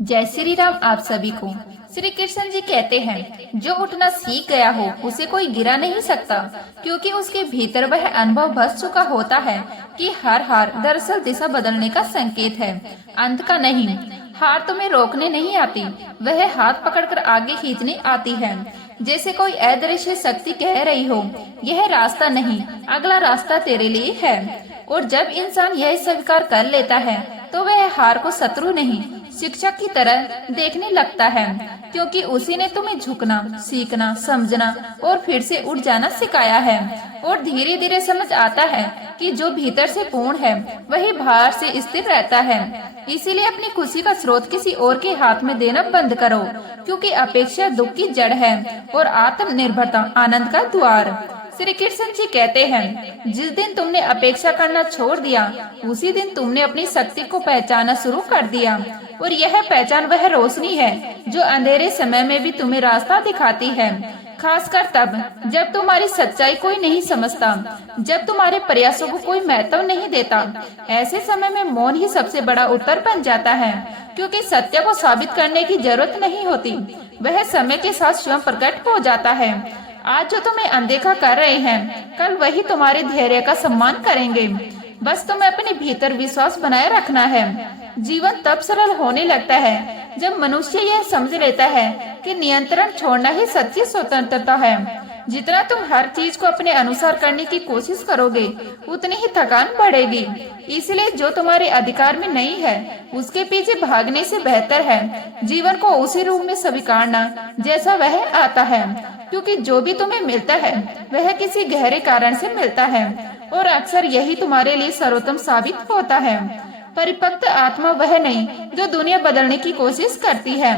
जय श्री राम। आप सभी को श्री कृष्ण जी कहते हैं, जो उठना सीख गया हो उसे कोई गिरा नहीं सकता, क्योंकि उसके भीतर वह अनुभव बस चुका होता है कि हर हार दरअसल दिशा बदलने का संकेत है, अंत का नहीं। हार तुम्हें रोकने नहीं आती, वह हाथ पकड़कर आगे खींचने आती है। जैसे कोई अदृश्य शक्ति कह रही हो, यह रास्ता नहीं, अगला रास्ता तेरे लिए है। और जब इंसान यह स्वीकार कर लेता है तो वह हार को शत्रु नहीं, शिक्षक की तरह देखने लगता है, क्योंकि उसी ने तुम्हें झुकना, सीखना, समझना और फिर से उठ जाना सिखाया है। और धीरे धीरे समझ आता है कि जो भीतर से पूर्ण है वही बाहर से स्थिर रहता है। इसीलिए अपनी खुशी का स्रोत किसी और के हाथ में देना बंद करो, क्योंकि अपेक्षा दुख की जड़ है और आत्मनिर्भरता आनंद का द्वार। श्री कृष्ण जी कहते हैं, जिस दिन तुमने अपेक्षा करना छोड़ दिया उसी दिन तुमने अपनी शक्ति को पहचानना शुरू कर दिया। और यह पहचान वह रोशनी है जो अंधेरे समय में भी तुम्हें रास्ता दिखाती है, खासकर तब जब तुम्हारी सच्चाई कोई नहीं समझता, जब तुम्हारे प्रयासों को कोई महत्व नहीं देता। ऐसे समय में मौन ही सबसे बड़ा उत्तर बन जाता है, क्योंकि सत्य को साबित करने की जरूरत नहीं होती, वह समय के साथ स्वयं प्रकट हो जाता है। आज जो तुम्हें अनदेखा कर रहे हैं, कल वही तुम्हारे धैर्य का सम्मान करेंगे। बस तुम्हें अपने भीतर विश्वास बनाए रखना है। जीवन तब सरल होने लगता है जब मनुष्य यह समझ लेता है कि नियंत्रण छोड़ना ही सच्ची स्वतंत्रता है। जितना तुम हर चीज को अपने अनुसार करने की कोशिश करोगे, उतनी ही थकान बढ़ेगी। इसलिए जो तुम्हारे अधिकार में नहीं है उसके पीछे भागने से बेहतर है जीवन को उसी रूप में स्वीकारना जैसा वह आता है, क्योंकि जो भी तुम्हें मिलता है वह किसी गहरे कारण से मिलता है और अक्सर यही तुम्हारे लिए सर्वोत्तम साबित होता है। परिपक्व आत्मा वह नहीं जो दुनिया बदलने की कोशिश करती है,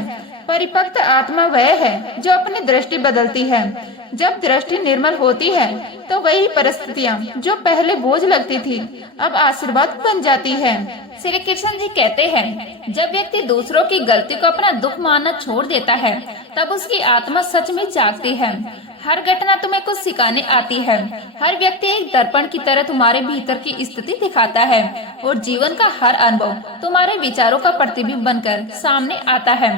परिपक्व आत्मा वह है जो अपनी दृष्टि बदलती है। जब दृष्टि निर्मल होती है तो वही परिस्थितियाँ जो पहले बोझ लगती थी अब आशीर्वाद बन जाती है। श्री कृष्ण जी कहते हैं, जब व्यक्ति दूसरों की गलती को अपना दुख मानना छोड़ देता है तब उसकी आत्मा सच में जागती है। हर घटना तुम्हें कुछ सिखाने आती है। हर व्यक्ति एक दर्पण की तरह तुम्हारे भीतर की स्थिति दिखाता है और जीवन का हर अनुभव तुम्हारे विचारों का प्रतिबिंब बनकर सामने आता है।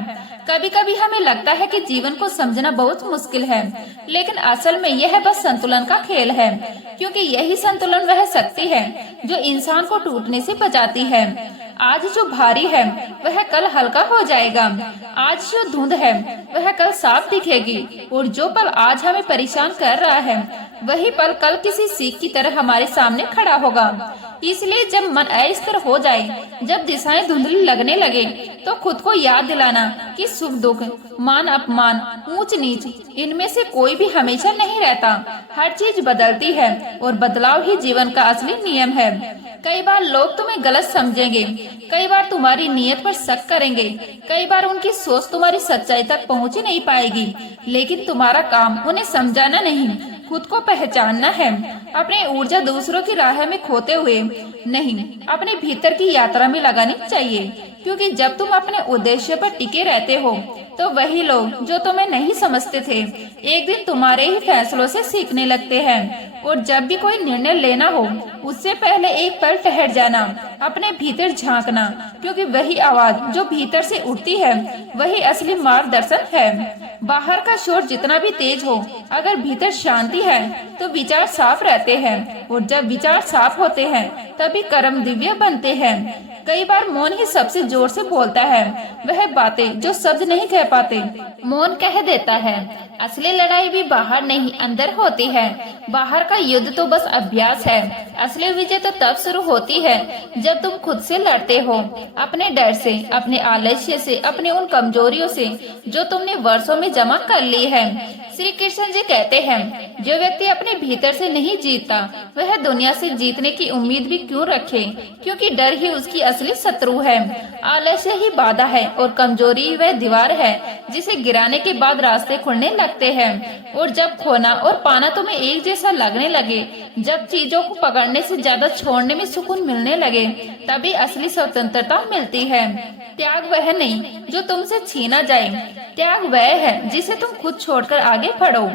कभी कभी हमें लगता है कि जीवन को समझना बहुत मुश्किल है, लेकिन असल में यह बस संतुलन का खेल है, क्योंकि यही संतुलन वह शक्ति है जो इंसान को टूटने से बचाती है। आज जो भारी है वह कल हल्का हो जाएगा, आज जो धुंध है वह कल साफ दिखेगी, और जो पल आज हमें परेशान कर रहा है वही पल कल किसी सीख की तरह हमारे सामने खड़ा होगा। इसलिए जब मन अस्थिर हो जाए, जब दिशाएं धुंधली लगने लगे, तो खुद को याद दिलाना कि सुख दुख, मान अपमान, ऊंच नीच, इनमें से कोई भी हमेशा नहीं रहता। हर चीज बदलती है और बदलाव ही जीवन का असली नियम है। कई बार लोग तुम्हें गलत समझेंगे, कई बार तुम्हारी नीयत पर शक करेंगे, कई बार उनकी सोच तुम्हारी सच्चाई तक पहुंच ही नहीं पाएगी, लेकिन तुम्हारा काम उन्हें समझाना नहीं, खुद को पहचानना है। अपनी ऊर्जा दूसरों की राह में खोते हुए नहीं, अपने भीतर की यात्रा में लगानी चाहिए, क्योंकि जब तुम अपने उद्देश्य पर टिके रहते हो तो वही लोग जो तुम्हें नहीं समझते थे एक दिन तुम्हारे ही फैसलों से सीखने लगते हैं। और जब भी कोई निर्णय लेना हो उससे पहले एक पल ठहर जाना, अपने भीतर झांकना, क्योंकि वही आवाज जो भीतर से उठती है वही असली मार्गदर्शन है। बाहर का शोर जितना भी तेज हो, अगर भीतर शांति है तो विचार साफ रहते हैं, और जब विचार साफ होते हैं तभी कर्म दिव्य बनते हैं। कई बार मौन ही सबसे जोर से बोलता है, वह बातें जो शब्द नहीं कह पाते मौन कह देता है। असली लड़ाई भी बाहर नहीं अंदर होती है। बाहर का युद्ध तो बस अभ्यास है, असली विजय तो तब शुरू होती है जब तुम खुद से लड़ते हो, अपने डर से, अपने आलस्य से, अपनी उन कमजोरियों से जो तुमने वर्षों में जमा कर ली है। श्री कृष्ण जी कहते हैं, जो व्यक्ति अपने भीतर से नहीं जीतता वह दुनिया से जीतने की उम्मीद भी क्यों रखे, क्योंकि डर ही उसकी असली शत्रु है। आलस्य ही बाधा है और कमजोरी वह दीवार है जिसे गिराने के बाद रास्ते खुलने लगते हैं। और जब खोना और पाना तुम्हें एक जैसा लगने लगे, जब चीजों को पकड़ने से ज्यादा छोड़ने में सुकून मिलने लगे, तभी असली स्वतंत्रता मिलती है। त्याग वह नहीं जो तुमसे छीना जाए, त्याग वह है जिसे तुम खुद छोड़कर आगे बढ़ो।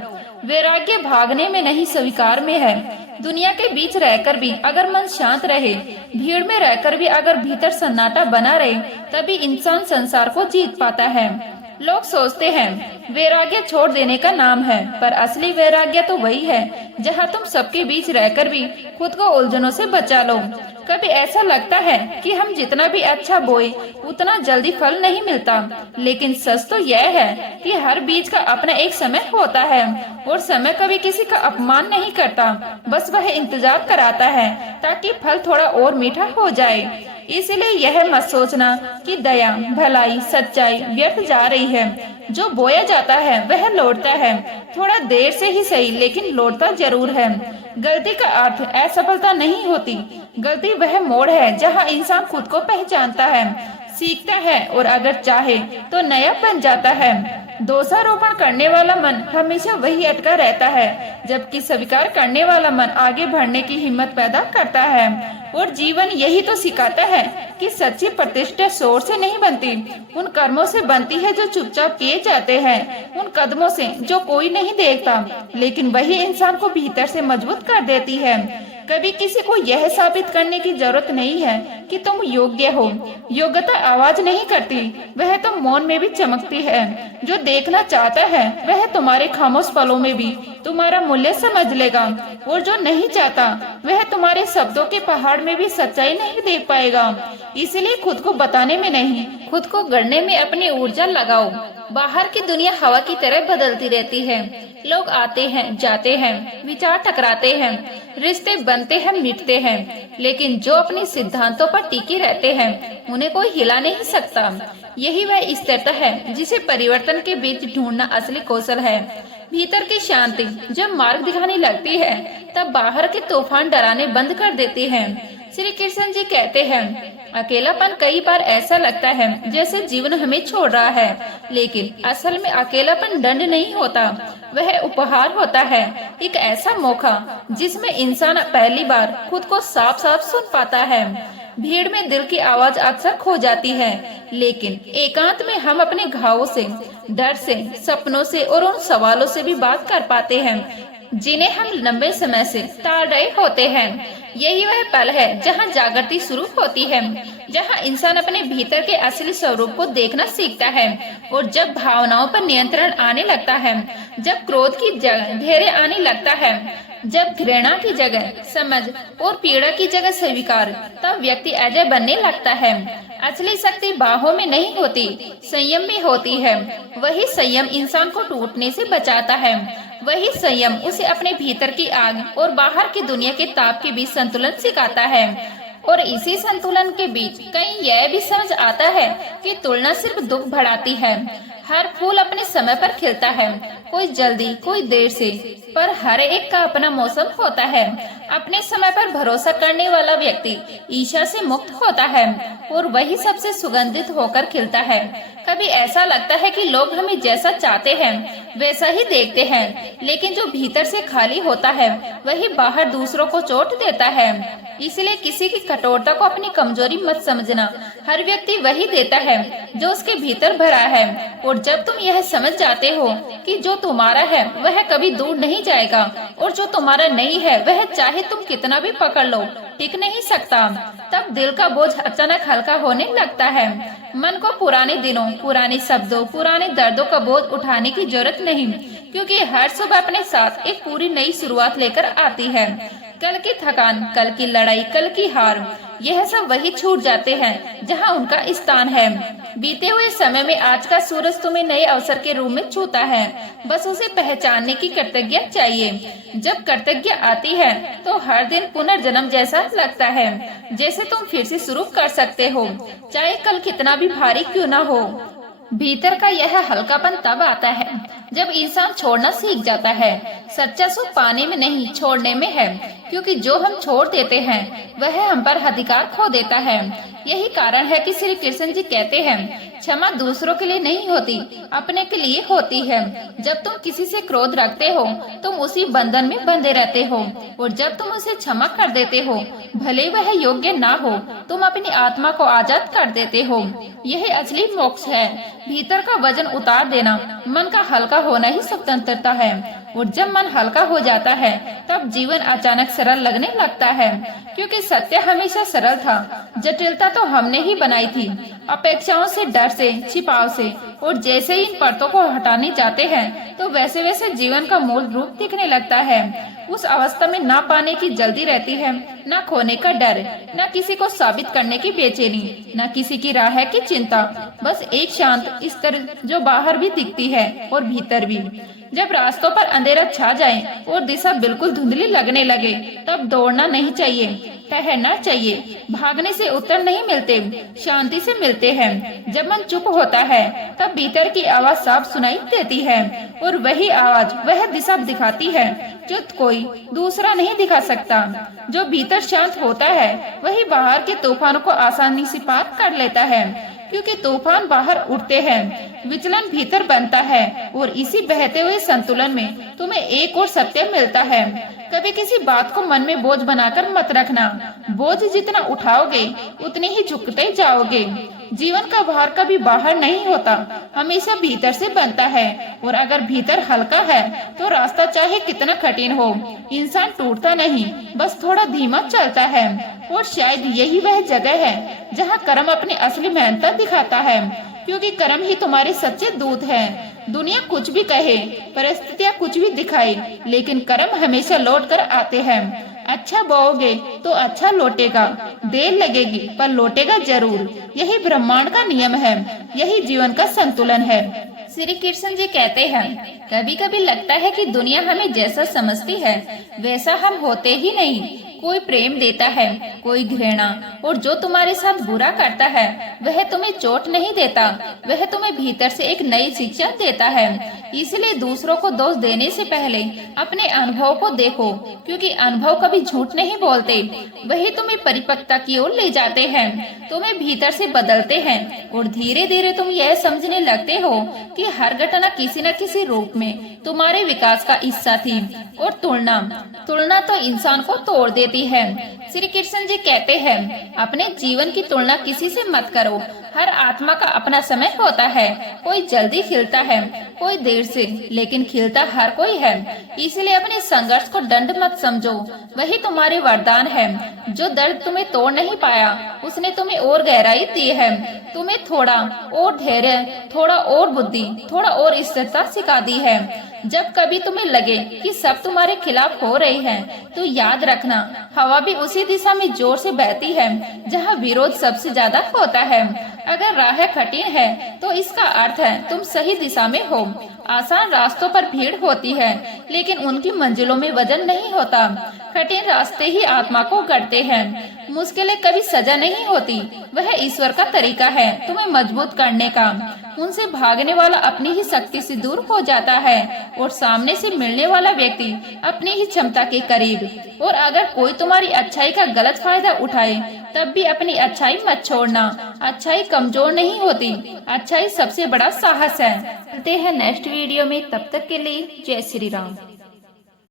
वैराग्य भागने में नहीं, स्वीकार में है। दुनिया के बीच रहकर भी अगर मन शांत रहे, भीड़ में रहकर भी अगर भीतर सन्नाटा बना रहे, तभी इंसान संसार को जीत पाता है। लोग सोचते हैं वैराग्य छोड़ देने का नाम है, पर असली वैराग्य तो वही है जहाँ तुम सबके बीच रहकर भी खुद को उलझनों से बचा लो। कभी ऐसा लगता है कि हम जितना भी अच्छा बोए उतना जल्दी फल नहीं मिलता, लेकिन सच तो यह है कि हर बीज का अपना एक समय होता है और समय कभी किसी का अपमान नहीं करता, बस वह इंतजार कराता है ताकि फल थोड़ा और मीठा हो जाए। इसलिए यह मत सोचना कि दया, भलाई, सच्चाई व्यर्थ जा रही है। जो बोया जाता है वह लौटता है, थोड़ा देर से ही सही, लेकिन लौटता जरूर है। गलती का अर्थ असफलता नहीं होती, गलती वह मोड़ है जहाँ इंसान खुद को पहचानता है, सीखता है और अगर चाहे तो नया बन जाता है। दोषारोपण करने वाला मन हमेशा वही अटका रहता है, जबकि स्वीकार करने वाला मन आगे बढ़ने की हिम्मत पैदा करता है। और जीवन यही तो सिखाता है कि सच्ची प्रतिष्ठा शोर से नहीं बनती, उन कर्मों से बनती है जो चुपचाप किए जाते हैं, उन कदमों से जो कोई नहीं देखता, लेकिन वही इंसान को भीतर से मजबूत कर देती है। कभी किसी को यह साबित करने की जरूरत नहीं है कि तुम योग्य हो। योग्यता आवाज नहीं करती, वह तो मौन में भी चमकती है। जो देखना चाहता है वह तुम्हारे खामोश पलों में भी तुम्हारा मूल्य समझ लेगा, और जो नहीं चाहता वह तुम्हारे शब्दों के पहाड़ में भी सच्चाई नहीं देख पाएगा। इसलिए खुद को बताने में नहीं, खुद को गढ़ने में अपनी ऊर्जा लगाओ। बाहर की दुनिया हवा की तरह बदलती रहती है। लोग आते हैं, जाते हैं, विचार टकराते हैं, रिश्ते बनते हैं, मिटते हैं, लेकिन जो अपने सिद्धांतों पर टिके रहते हैं उन्हें कोई हिला नहीं सकता। यही वह स्थिरता है जिसे परिवर्तन के बीच ढूंढना असली कौशल है। भीतर की शांति जब मार्ग दिखाने लगती है, तब बाहर के तूफान डराने बंद कर देते हैं। श्री कृष्ण जी कहते हैं, अकेलापन कई बार ऐसा लगता है जैसे जीवन हमें छोड़ रहा है, लेकिन असल में अकेलापन दंड नहीं होता, वह उपहार होता है। एक ऐसा मौका जिसमें इंसान पहली बार खुद को साफ साफ सुन पाता है। भीड़ में दिल की आवाज अक्सर खो जाती है, लेकिन एकांत में हम अपने घावों से, डर से, सपनों से और उन सवालों से भी बात कर पाते हैं जिन्हें हम लंबे समय से टाल रहे होते हैं। यही वह पल है जहां जागृति शुरू होती है, जहां इंसान अपने भीतर के असली स्वरूप को देखना सीखता है। और जब भावनाओं पर नियंत्रण आने लगता है, जब क्रोध की जगह धैर्य आने लगता है, जब घृणा की जगह समझ और पीड़ा की जगह स्वीकार, तब व्यक्ति अजय बनने लगता है। असली शक्ति बाहों में नहीं होती, संयम में होती है। वही संयम इंसान को टूटने से बचाता है। वही संयम उसे अपने भीतर की आग और बाहर की दुनिया के ताप के बीच संतुलन सिखाता है। और इसी संतुलन के बीच कहीं यह भी समझ आता है कि तुलना सिर्फ दुख बढ़ाती है। हर फूल अपने समय पर खिलता है, कोई जल्दी, कोई देर से, पर हर एक का अपना मौसम होता है। अपने समय पर भरोसा करने वाला व्यक्ति ईर्ष्या से मुक्त होता है और वही सबसे सुगंधित होकर खिलता है। कभी ऐसा लगता है कि लोग हमें जैसा चाहते हैं वैसा ही देखते हैं, लेकिन जो भीतर से खाली होता है वही बाहर दूसरों को चोट देता है। इसलिए किसी की कठोरता को अपनी कमजोरी मत समझना। हर व्यक्ति वही देता है जो उसके भीतर भरा है। और जब तुम यह समझ जाते हो कि जो तुम्हारा है वह कभी दूर नहीं जाएगा और जो तुम्हारा नहीं है वह चाहे तुम कितना भी पकड़ लो टिक नहीं सकता, तब दिल का बोझ अचानक हल्का होने लगता है। मन को पुराने दिनों, पुराने शब्दों, पुराने दर्दों का बोझ उठाने की जरूरत नहीं, क्योंकि हर सुबह अपने साथ एक पूरी नई शुरुआत लेकर आती है। कल की थकान, कल की लड़ाई, कल की हार, यह सब वही छूट जाते हैं जहां उनका स्थान है। बीते हुए समय में आज का सूरज तुम्हें नए अवसर के रूप में छूता है, बस उसे पहचानने की कृतज्ञता चाहिए। जब कृतज्ञता आती है तो हर दिन पुनर्जन्म जैसा लगता है, जैसे तुम फिर से शुरू कर सकते हो, चाहे कल कितना भी भारी क्यों न हो। भीतर का यह हल्कापन तब आता है जब इंसान छोड़ना सीख जाता है। सच्चा सुख पाने में नहीं, छोड़ने में है, क्योंकि जो हम छोड़ देते हैं वह हम पर अधिकार खो देता है। यही कारण है कि श्री कृष्ण जी कहते हैं, क्षमा दूसरों के लिए नहीं होती, अपने के लिए होती है। जब तुम किसी से क्रोध रखते हो तुम उसी बंधन में बंधे रहते हो, और जब तुम उसे क्षमा कर देते हो, भले वह योग्य ना हो, तुम अपनी आत्मा को आजाद कर देते हो। यही असली मोक्ष है। भीतर का वजन उतार देना, मन का हल्का होना ही स्वतंत्रता है। और जब मन हल्का हो जाता है तब जीवन अचानक सरल लगने लगता है, क्योंकि सत्य हमेशा सरल था। जटिलता तो हमने ही बनाई थी, अपेक्षाओं से, डर से, छिपाव से। और जैसे ही इन परतों को हटाने जाते हैं तो वैसे वैसे जीवन का मूल रूप दिखने लगता है। उस अवस्था में ना पाने की जल्दी रहती है, ना खोने का डर, ना किसी को साबित करने की बेचैनी, ना किसी की राह की चिंता। बस एक शांत स्तर जो बाहर भी दिखती है और भीतर भी। जब रास्तों पर अंधेरा छा जाए और दिशा बिल्कुल धुंधली लगने लगे तब दौड़ना नहीं चाहिए, ठहरना चाहिए। भागने से उत्तर नहीं मिलते, शांति से मिलते हैं। जब मन चुप होता है तब भीतर की आवाज साफ सुनाई देती है, और वही आवाज वह दिशा दिखाती है जो कोई दूसरा नहीं दिखा सकता। जो भीतर शांत होता है वही बाहर के तूफानों को आसानी से पार कर लेता है, क्योंकि तूफान बाहर उठते हैं, विचलन भीतर बनता है। और इसी बहते हुए संतुलन में तुम्हें एक और सत्य मिलता है। कभी किसी बात को मन में बोझ बनाकर मत रखना। बोझ जितना उठाओगे उतने ही झुकते जाओगे। जीवन का भार कभी बाहर नहीं होता, हमेशा भीतर से बनता है। और अगर भीतर हल्का है तो रास्ता चाहे कितना कठिन हो, इंसान टूटता नहीं, बस थोड़ा धीमा चलता है। और शायद यही वह जगह है जहाँ कर्म अपनी असली मेहनत दिखाता है, क्योंकि कर्म ही तुम्हारे सच्चे दूत हैं। दुनिया कुछ भी कहे, परिस्थितियाँ कुछ भी दिखाए, लेकिन कर्म हमेशा लौट कर आते हैं। अच्छा बोओगे तो अच्छा लौटेगा, देर लगेगी पर लौटेगा जरूर। यही ब्रह्मांड का नियम है, यही जीवन का संतुलन है। श्री कृष्ण जी कहते हैं, कभी कभी लगता है कि दुनिया हमें जैसा समझती है वैसा हम होते ही नहीं। कोई प्रेम देता है, कोई घृणा, और जो तुम्हारे साथ बुरा करता है वह तुम्हें चोट नहीं देता, वह तुम्हें भीतर से एक नई शिक्षा देता है। इसलिए दूसरों को दोष देने से पहले अपने अनुभव को देखो, क्योंकि अनुभव कभी झूठ नहीं बोलते। वही तुम्हें परिपक्वता की ओर ले जाते हैं, तुम्हें भीतर से बदलते हैं। और धीरे धीरे तुम यह समझने लगते हो कि हर घटना किसी न किसी रूप में तुम्हारे विकास का हिस्सा थी। और तुलना तो इंसान को तोड़ देती है। श्री कृष्ण जी कहते हैं, अपने जीवन की तुलना किसी से मत करो। हर आत्मा का अपना समय होता है, कोई जल्दी खिलता है, कोई देर से, लेकिन खिलता हर कोई है। इसलिए अपने संघर्ष को दंड मत समझो, वही तुम्हारे वरदान है। जो दर्द तुम्हें तोड़ नहीं पाया उसने तुम्हें और गहराई दी है, तुम्हें थोड़ा और धैर्य, थोड़ा और बुद्धि, थोड़ा और स्थिरता सिखा दी है। जब कभी तुम्हें लगे कि सब तुम्हारे खिलाफ हो रही है तो याद रखना, हवा भी उसी दिशा में जोर से बहती है जहाँ विरोध सबसे ज्यादा होता है। अगर राह कठिन है तो इसका अर्थ है तुम सही दिशा में हो। आसान रास्तों पर भीड़ होती है, लेकिन उनकी मंजिलों में वजन नहीं होता। कठिन रास्ते ही आत्मा को गढ़ते हैं। मुश्किलें कभी सजा नहीं होती, वह ईश्वर का तरीका है तुम्हें मजबूत करने का। उनसे भागने वाला अपनी ही शक्ति से दूर हो जाता है, और सामने से मिलने वाला व्यक्ति अपनी ही क्षमता के करीब। और अगर कोई तुम्हारी अच्छाई का गलत फायदा उठाए तब भी अपनी अच्छाई मत छोड़ना। अच्छाई कमजोर नहीं होती, अच्छाई सबसे बड़ा साहस है। मिलते हैं नेक्स्ट वीडियो में, तब तक के लिए जय श्री राम।